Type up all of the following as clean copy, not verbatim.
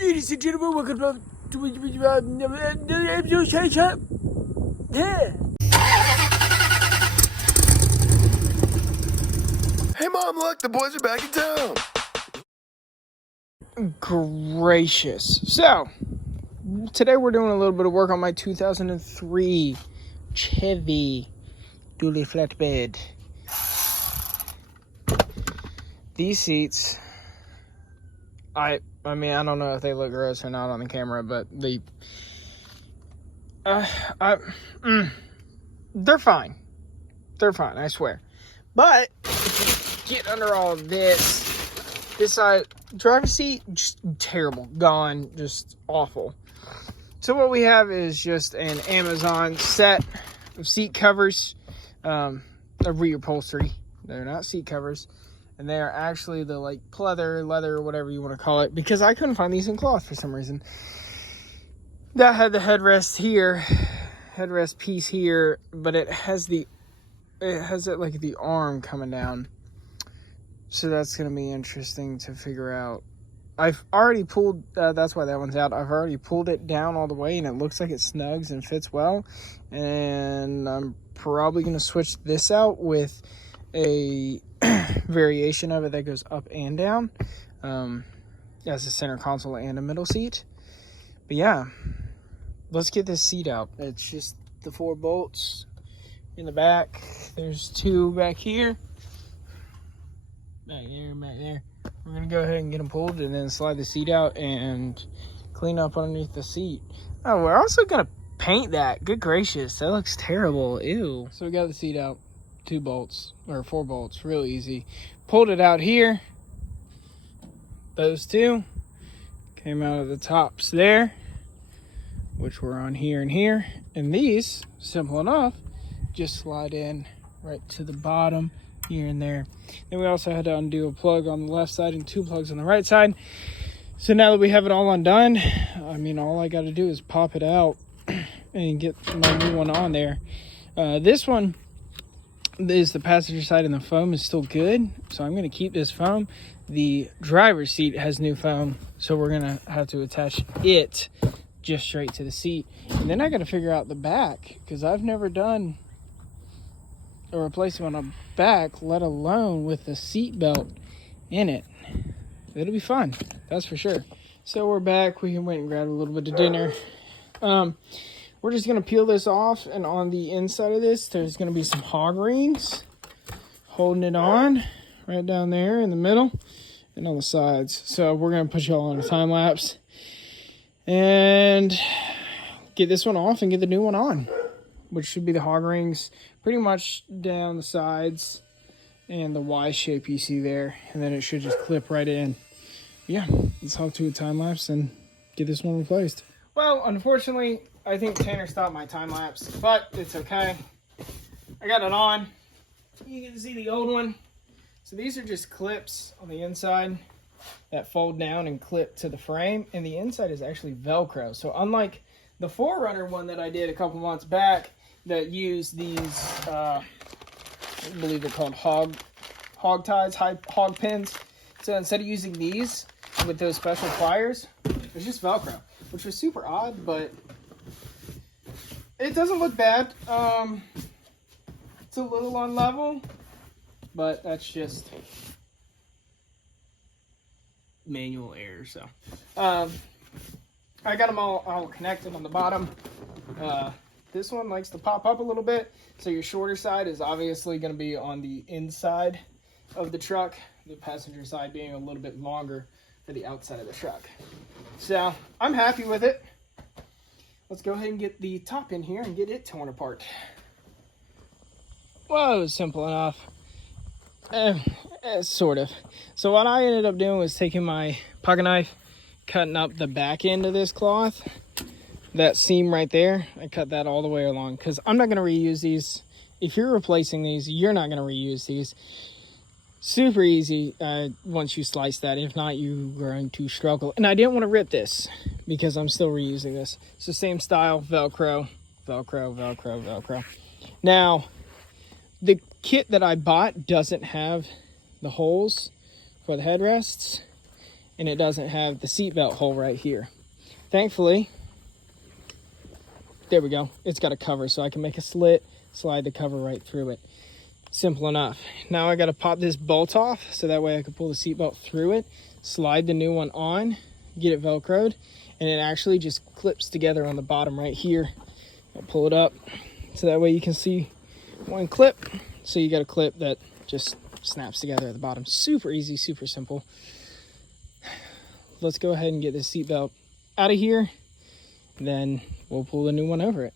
Ladies and gentlemen, welcome to yeah. Hey Mom, look, the boys are back in town. Gracious. So, today we're doing a little bit of work on my 2003 Chevy dually flatbed. These seats, I mean, I don't know if they look gross or not on the camera, but they're fine. They're fine, I swear. But if you get under all of this side, driver's seat, just terrible, gone, just awful. So what we have is just an Amazon set of seat covers, of reupholstery. They're not seat covers. And they are actually the like pleather, leather, whatever you want to call it, because I couldn't find these in cloth for some reason. That had the headrest here, headrest piece here, but it has it like the arm coming down. So that's going to be interesting to figure out. I've already pulled, that's why that one's out. I've already pulled it down all the way and it looks like it snugs and fits well. And I'm probably going to switch this out with a variation of it that goes up and down, as a center console and a middle seat. But yeah, let's get this seat out. It's just the 4 bolts in the back. There's 2 back here, back there. We're gonna go ahead and get them pulled and then slide the seat out and clean up underneath the seat. Oh, we're also gonna paint that. Good gracious, that looks terrible. Ew. So we got the seat out. 2 bolts or 4 bolts, real easy. Pulled it out here. Those 2 came out of the tops there, which were on here and here. And these, simple enough, just slide in right to the bottom here and there. Then we also had to undo a plug on the left side and 2 plugs on the right side. So now that we have it all undone, I mean, all I got to do is pop it out and get my new one on there. This one is the passenger side and the foam is still good, so I'm going to keep this foam. The driver's seat has new foam, so we're going to have to attach it just straight to the seat. And then I got to figure out the back, because I've never done a replacement on a back, let alone with a seat belt in it. It'll be fun, that's for sure. So we're back. We went and grabbed a little bit of dinner. We're just going to peel this off, and on the inside of this, there's going to be some hog rings holding it on right down there in the middle and on the sides. So we're going to put y'all on a time lapse and get this one off and get the new one on, which should be the hog rings pretty much down the sides and the Y shape you see there, and then it should just clip right in. Yeah, let's hop to a time lapse and get this one replaced. Well, unfortunately, I think Tanner stopped my time lapse, but it's okay. I got it on. You can see the old one. So these are just clips on the inside that fold down and clip to the frame, and the inside is actually Velcro. So unlike the 4Runner one that I did a couple months back that used these, I believe they're called hog ties, hog pins. So instead of using these with those special pliers, it's just Velcro, which was super odd, but it doesn't look bad. It's a little unlevel, but that's just manual error. So I got them all connected on the bottom. This one likes to pop up a little bit, so your shorter side is obviously going to be on the inside of the truck, the passenger side being a little bit longer for the outside of the truck. So I'm happy with it. Let's go ahead and get the top in here and get it torn apart. Well, it was simple enough. Sort of. So what I ended up doing was taking my pocket knife, cutting up the back end of this cloth. That seam right there, I cut that all the way along, because I'm not going to reuse these. If you're replacing these, you're not going to reuse these. Super easy once you slice that. If not, you're going to struggle. And I didn't want to rip this because I'm still reusing this. So same style, Velcro, Velcro, Velcro, Velcro. Now, the kit that I bought doesn't have the holes for the headrests. and it doesn't have the seatbelt hole right here. Thankfully, there we go. It's got a cover, so I can make a slit, slide the cover right through it. Simple enough. Now I got to pop this bolt off, so that way I can pull the seatbelt through it, slide the new one on, get it Velcroed, and it actually just clips together on the bottom right here. I'll pull it up, so that way you can see one clip. So you got a clip that just snaps together at the bottom. Super easy, super simple. Let's go ahead and get this seatbelt out of here, then we'll pull the new one over it.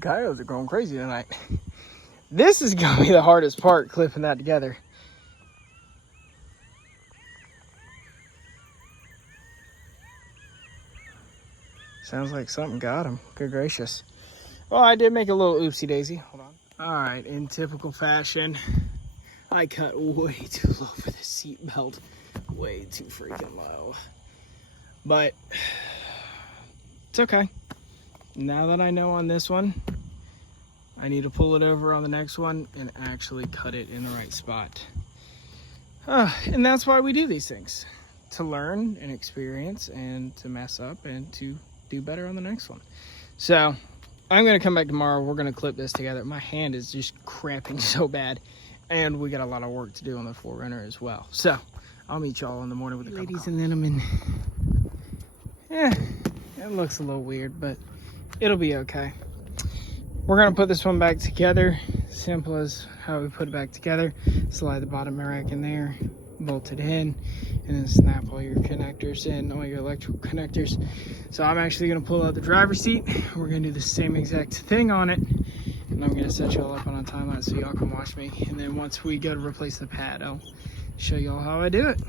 Coyotes are going crazy tonight. This is gonna be the hardest part, clipping that together. Sounds like something got him. Good gracious. Well, I did make a little oopsie daisy. Hold on. All right, in typical fashion, I cut way too low for the seat belt. Way too freaking low. But it's okay. Now that I know on this one, I need to pull it over on the next one and actually cut it in the right spot. And that's why we do these things. To learn and experience and to mess up and to do better on the next one. So I'm going to come back tomorrow. We're going to clip this together. My hand is just cramping so bad. And we got a lot of work to do on the 4Runner as well. So I'll meet y'all in the morning with a ladies and gentlemen. Yeah, it looks a little weird, but it'll be okay. We're gonna put this one back together. Simple as how we put it back together. Slide the bottom rack in there, bolt it in, and then snap all your connectors in, all your electrical connectors. So I'm actually gonna pull out the driver's seat. We're gonna do the same exact thing on it. And I'm gonna set y'all up on a time lapse so y'all can watch me. And then once we go to replace the pad, I'll show y'all how I do it.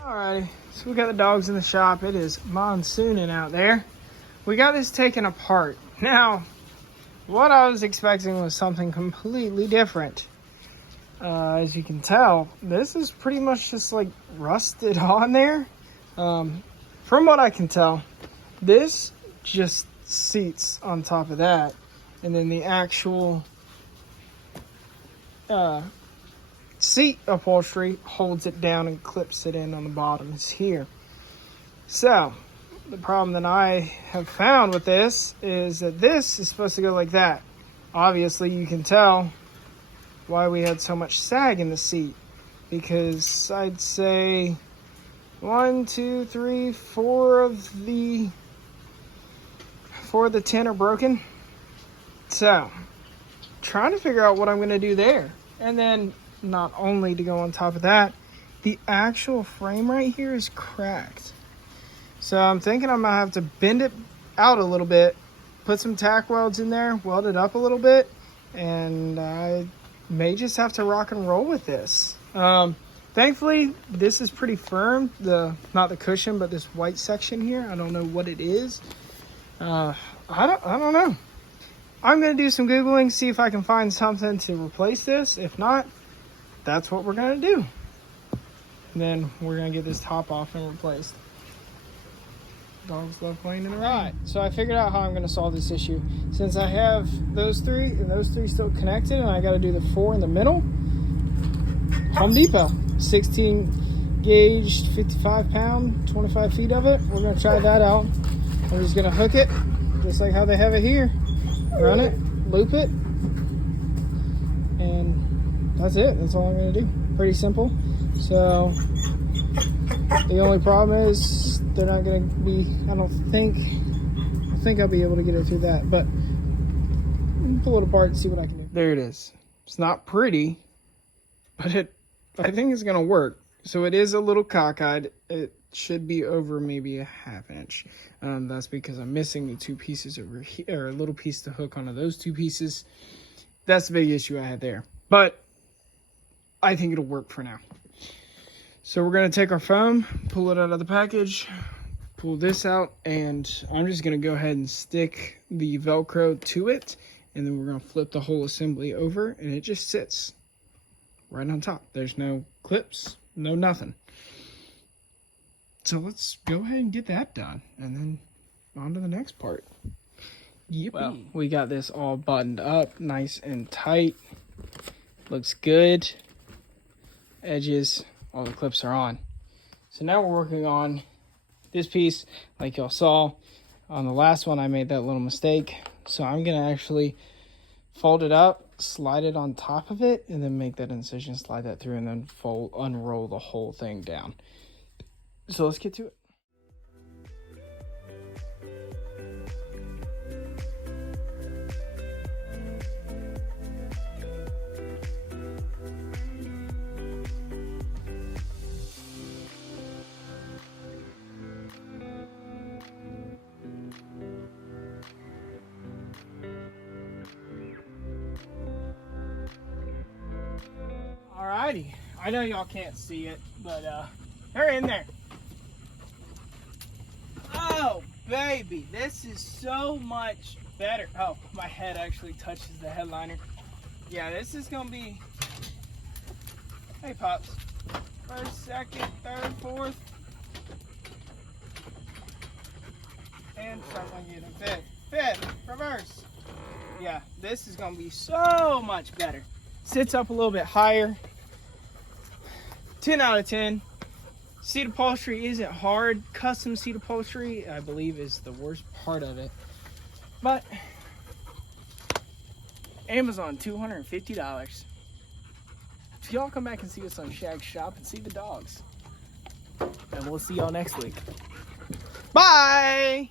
Alrighty, so we got the dogs in the shop. It is monsooning out there. We got this taken apart. Now, what I was expecting was something completely different. As you can tell, this is pretty much just like rusted on there. From what I can tell, this just seats on top of that. And then the actual seat upholstery holds it down and clips it in on the bottom. It's here. So the problem that I have found with this is that this is supposed to go like that. Obviously you can tell why we had so much sag in the seat, because I'd say 1, 2, 3, 4 of the 10 are broken. So trying to figure out what I'm going to do there. And then not only to go on top of that, the actual frame right here is cracked. So I'm thinking I'm gonna have to bend it out a little bit, put some tack welds in there, weld it up a little bit, and I may just have to rock and roll with this. Thankfully, this is pretty firm. Not the cushion, but this white section here. I don't know what it is. I don't know. I'm gonna do some Googling, see if I can find something to replace this. If not, that's what we're gonna do. And then we're gonna get this top off and replaced. Dogs love playing in the rain. Right, so I figured out how I'm gonna solve this issue. Since I have those three and those three still connected, and I gotta do the 4 in the middle, Home Depot, 16 gauge, 55 pound, 25 feet of it. We're gonna try that out. We're just gonna hook it, just like how they have it here. Run it, loop it, and that's it. That's all I'm gonna do. Pretty simple. So the only problem is they're not gonna be, I think I'll be able to get it through that, but pull it apart and see what I can do. There it is. It's not pretty, but I think it's gonna work. So it is a little cockeyed. It should be over maybe a ½ inch. That's because I'm missing the two pieces over here, or a little piece to hook onto those two pieces. That's the big issue I had there. But I think it'll work for now. So we're gonna take our foam, pull it out of the package, pull this out, and I'm just gonna go ahead and stick the Velcro to it, and then we're gonna flip the whole assembly over, and it just sits right on top. There's no clips, no nothing. So let's go ahead and get that done, and then on to the next part. Yippee. Well, we got this all buttoned up, nice and tight. Looks good. Edges, all the clips are on. So now we're working on this piece. Like y'all saw on the last one, I made that little mistake. So I'm gonna actually fold it up, slide it on top of it, and then make that incision, slide that through, and then unroll the whole thing down. So let's get to it. Alrighty, I know y'all can't see it, but they're in there. Oh, baby, this is so much better. Oh, my head actually touches the headliner. Yeah, this is gonna be, hey Pops, first, second, third, fourth, and start on you, fifth, reverse. Yeah, this is gonna be so much better. Sits up a little bit higher. 10 out of 10. Seat upholstery isn't hard. Custom seat upholstery, I believe, is the worst part of it. But Amazon, $250. So y'all come back and see us on Shag's Shop and see the dogs. And we'll see y'all next week. Bye!